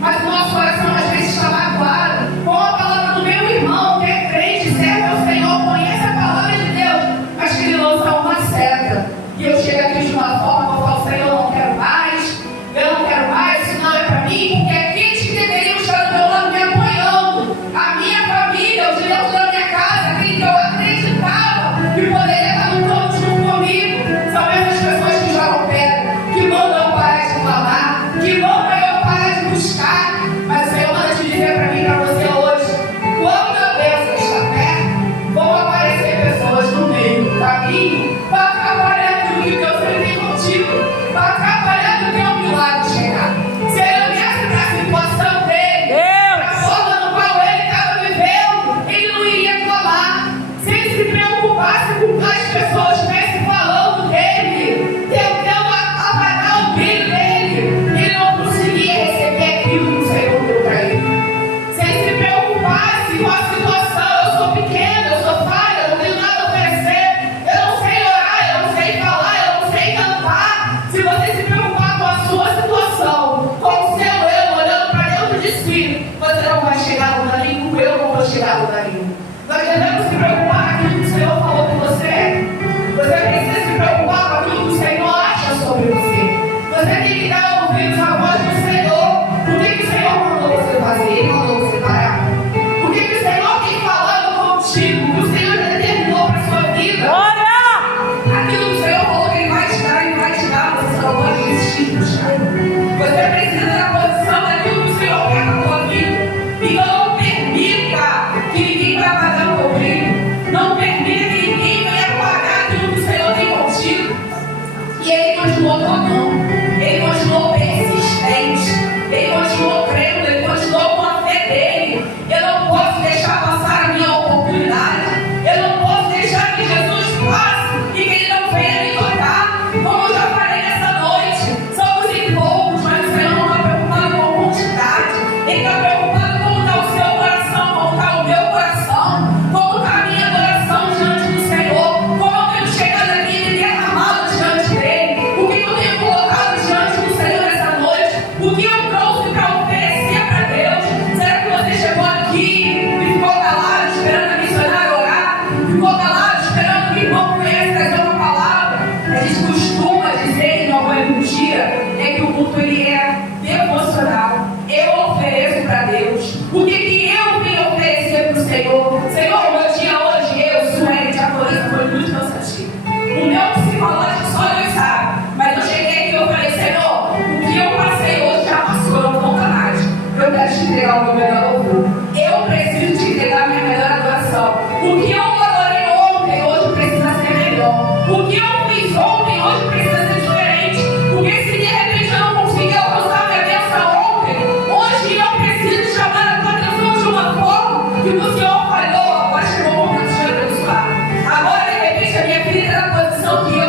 Mas o nosso coração às vezes está magoado com a palavra do meu irmão, que é crente, serve ao Senhor, conhece a palavra de Deus, mas que ele lança uma seta. E eu chego aqui de uma forma, eu falo, Senhor, eu não quero mais, isso não é para mim, porque aqueles que deveriam estar do meu lado me apoiando, a minha família, os irmãos da minha casa, aquele que eu acreditava que poderia estar no campo junto comigo, são essas pessoas que jogam pedra, que mandam parar de clamar, que mandam eu parar de buscar. Mas o Senhor manda te dizer para mim e para você hoje, quando a bênção está perto, vão aparecer pessoas no meio do caminho para atrapalhar tudo que Deus tem contigo, para atrapalhar o teu milagre chegar. Se ele olhasse para a situação dele, a forma no qual ele estava vivendo, ele não iria clamar. Se ele se preocupasse com o que as pessoas estivessem falando dele, tentando apagar o brilho dele, ele não conseguia receber aquilo que o Senhor deu para ele. Se ele se preocupasse com a situação, eu sou pequena, eu sou falha, eu não tenho nada a oferecer, eu não sei orar, eu não sei falar, eu não sei cantar. Se você se preocupar com a sua situação, com o seu eu, olhando para dentro de si, você não vai chegar no lugar, como eu não vou chegar no lugar. Nós devemos se preocupar com aquilo que o Senhor falou que você é. Você precisa se preocupar com aquilo que o Senhor acha sobre você. Você tem que dar ouvidos à voz do Senhor. O que o Senhor mandou você fazer? Ele mandou você parar. O que o Senhor tem falando contigo? O que o Senhor determinou para a sua vida? Aquilo que o Senhor falou que Ele vai te dar, Ele vai te dar. Você só pode resistir e buscar. Você precisa da posição daquilo que o Senhor quer na sua vida. Então não permita que ninguém vai apagar o teu brilho. Não permita que ninguém venha apagar aquilo que o Senhor tem contigo. E ele continuou clamando, ele continuou persistente, ele continuou crendo, ele continuou com a fé dele. Eu não posso deixar passar a minha oportunidade, eu não posso deixar que Jesus passe e que ele não venha me tocar. Como eu já falei nessa noite, somos em poucos, mas o Senhor não está preocupado com a quantidade, ele está preocupado com como está o seu coração, como está o meu coração, como está a minha adoração diante do Senhor, como eu tenho chegado aqui e derramado diante dele, o que eu tenho colocado diante do Senhor essa noite, o que eu trouxe para oferecer para Deus. Será que você chegou aqui e ficou calado esperando a missionária orar? Ficou calado esperando que o irmão conhece trazer uma palavra? A gente costuma dizer em alguma dia é que o culto ele é devocional. Eu ofereço para Deus. O que eu vim oferecer para o Senhor? Senhor, o meu dia hoje, eu, Sueli, de Acoreza, foi muito cansativo. O meu psicológico só Deus sabe. Mas eu cheguei aqui e eu falei, Senhor, o que eu passei hoje já passou, não volta mais. Eu quero te entregar o meu melhor louvor. Eu preciso te entregar a minha melhor adoração. O que eu adorei ontem, hoje precisa ser melhor. O que eu fiz ontem, hoje precisa ser diferente. Porque se de repente eu não conseguir alcançar minha bênção ontem, hoje eu preciso chamar a tua atenção de uma forma que o Senhor falou, agora chegou o momento de te abençoar. Agora, de repente, a minha filha está na posição que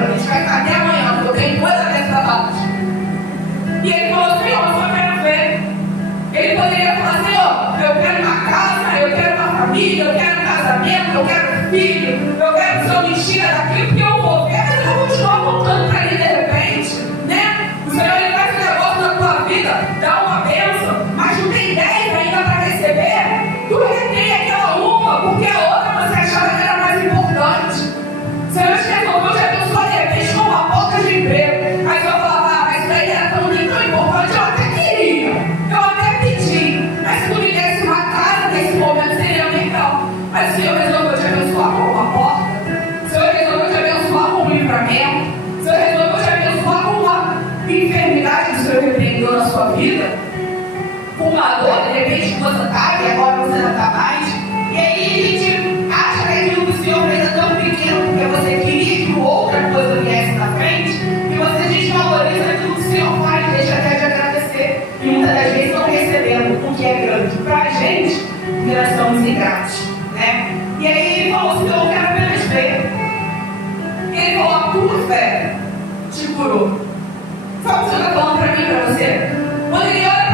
para mim, a gente vai ficar até amanhã, porque eu tenho coisa dessa baixa. E ele falou, Senhor, eu só quero ver. Ele poderia falar, Senhor, eu quero uma casa, eu quero uma família, eu quero um casamento, eu quero filho, eu quero que o Senhor me tira daqui, porque eu vou ver, mas eu vou continuar voltando para ele de repente, né? O Senhor, ele faz um negócio na tua vida, dá uma bênção, mas não tem 10 ainda para receber, tu retém aquela uma, porque a outra você achava que era mais importante. O Senhor te resolveu te abençoar de repente com uma porta de emprego. Aí eu falava, mas isso daí era tão importante, eu até queria, eu até pedi, mas se tu me desse uma casa nesse momento seria legal. Mas o Senhor resolveu te abençoar com uma porta, o Senhor resolveu te abençoar com um livramento, o Senhor resolveu te abençoar com uma enfermidade que o Senhor repreendeu na sua vida, com uma dor, de repente que você estava e agora você não está mais. E aí a gente acha que aquilo que o Senhor fez é tão pequeno porque você queria que outra coisa viesse na frente, e você desvaloriza aquilo que o Senhor faz e deixa até de agradecer. E muitas das vezes não recebendo o que é grande para a gente, nós somos ingratos, né? E aí ele falou, Senhor, eu quero apenas ver. Ele falou, a tua fé te curou. Sabe o que o Senhor está falando para mim e para você? Quando ele olha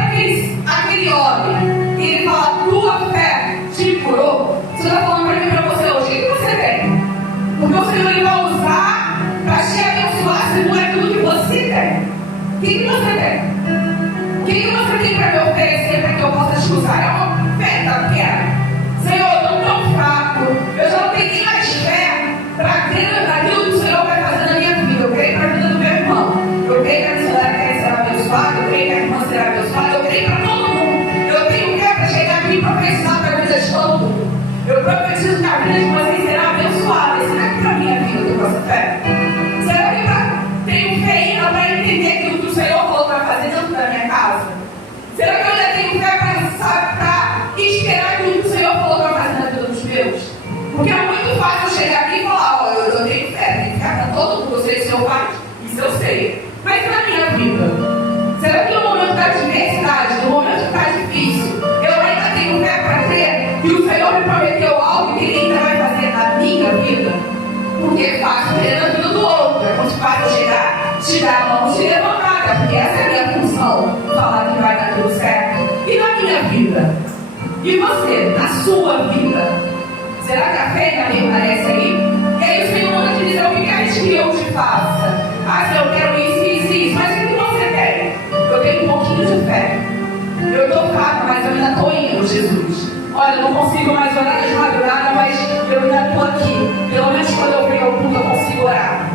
para aquele homem e ele fala, a tua fé te curou, o Senhor está falando para mim e para você hoje, o que você tem? Porque o Senhor ele vai usar para te abençoar segundo aquilo que você tem. O que você tem? O que você tem para me oferecer para que eu possa te usar? É uma oferta pequena. Senhor, eu estou tão fraco, eu já não tenho nem mais fé para crer naquilo que o Senhor vai fazer na minha vida. Eu creio para a vida do meu irmão, eu creio que a missionária será abençoada, eu creio que a irmã será abençoada, eu creio para todo mundo. Eu tenho fé para chegar aqui e profetizar para a vida de todo mundo. Eu profetizo que a vida de vocês será abençoada. Será que para a minha vida eu tenho essa fé? Será que tenho fé ainda para entender aquilo que o Senhor falou para fazer dentro da minha casa? Será que eu ainda tenho fé para esperar aquilo que o Senhor falou para fazer na vida dos meus? Porque é muito fácil chegar aqui e falar, ó, eu tenho fé para todo mundo, eu sei que o Senhor faz, isso eu sei. Mas na minha vida, será que no momento da adversidade, no momento que está difícil, eu ainda tenho fé para crer que o Senhor me prometeu algo que Ele ainda vai fazer na minha vida? Porque é fácil crer na vida do outro, é muito fácil chegar, te dar a mão, te levantar, porque essa é a minha função, falar que vai dar tudo certo. E na minha vida? E você, na sua vida? Será que a fé ainda permanece aí? E aí o Senhor manda te dizer, o que queres que eu te faça? Ah, se eu quero isso, mas o que você tem? Eu tenho um pouquinho de fé. Eu estou fraca, mas eu ainda estou indo, Jesus. Olha, eu não consigo mais orar de madrugada, mas eu ainda estou aqui. Pelo menos quando eu venho ao culto eu consigo orar.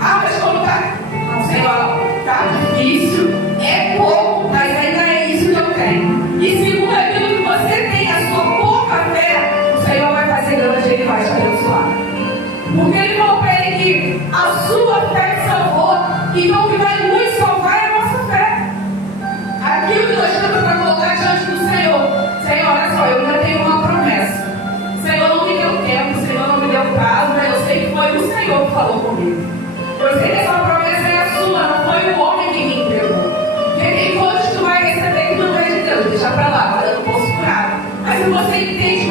Ah, mas como está? Não sei, está difícil, é pouco, mas ainda é isso que eu tenho. E segundo aquilo que você tem, a sua pouca fé, o Senhor vai fazer grande, Ele vai te abençoar. Porque Ele falou para ele que a sua fé te salvou, então o que vai nos salvar é a nossa fé. Aquilo que nós temos para colocar diante do Senhor. Senhor, olha só, eu ainda tenho uma promessa. O Senhor não me deu tempo, o Senhor não me deu prazo, mas eu sei que foi o Senhor que falou comigo. Eu sei que essa promessa é a sua, não foi o homem que me entregou. Porque tem coisas que tu vai receber que não é de Deus, deixa pra lá, agora eu não posso curar. Mas se você entende